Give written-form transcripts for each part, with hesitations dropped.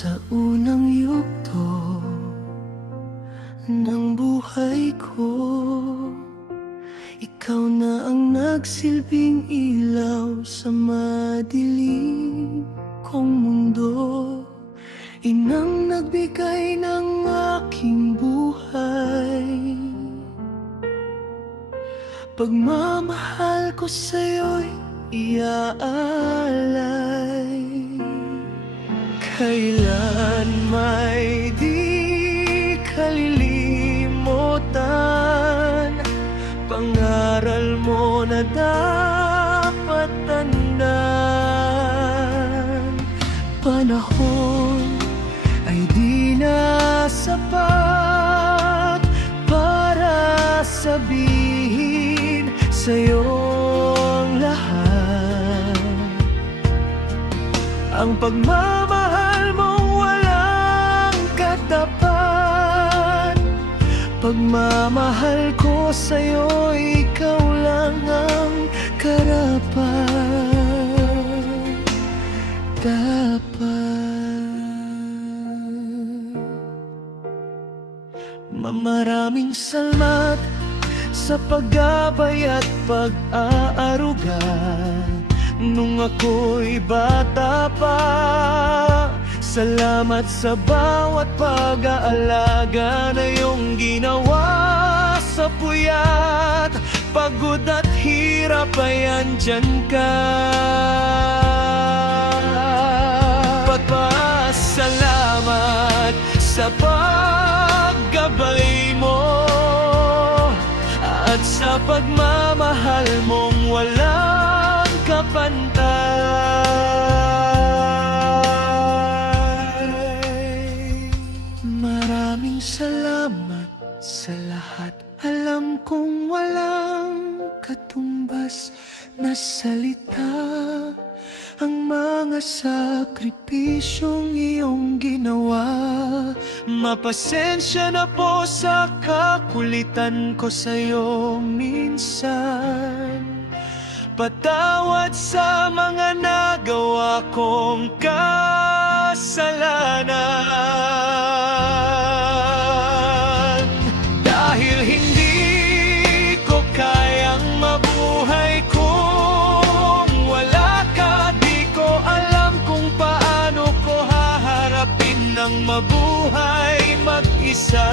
Sa unang yugto ng buhay ko, ikaw na ang nagsilbing ilaw sa madilim kong mundo. Inang nagbigay ng aking buhay, pagmamahal ko sa'yo'y iaalay. Kailan may di kalilimutan, pangaral mo na dapat tandaan. Panahon ay di na sapat para sabihin sa'yo ang lahat. Ang pagmamahal mong walang katapat, pagmamahal ko sa'yo, ikaw lang ang karapat-dapat. Maraming salamat sa paggabay at pag-aaruga nung ako'y bata pa. Salamat sa bawat pag-aalaga na iyong ginawa. Sa puyat, pagod at hirap ay andyan ka. Pagpasalamat sa paggabay mo at sa pagmamahal mong walang kapantay. Maraming salamat sa lahat. Alam kong walang katumbas na salita ang mga sakripisyong iyong ginawa. Mapasensya na po sa kakulitan ko sa'yo minsan. Patawad sa mga nagawa kong kasalanan. Dahil hindi ko kayang mabuhay kung wala ka, di ko alam kung paano ko haharapin ng mabuhay mag-isa.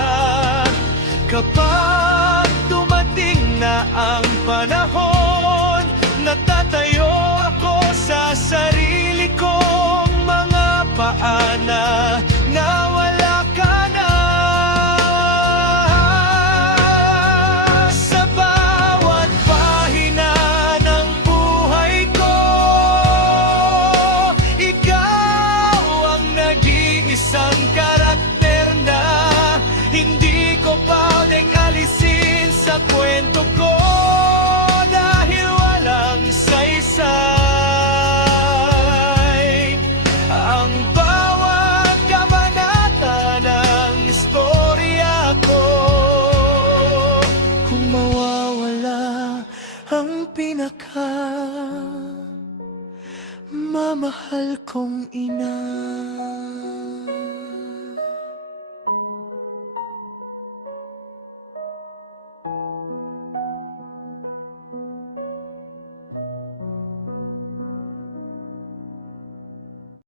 Kapag dumating na ang panahon, natatayo ako sa sarili kong mga paa na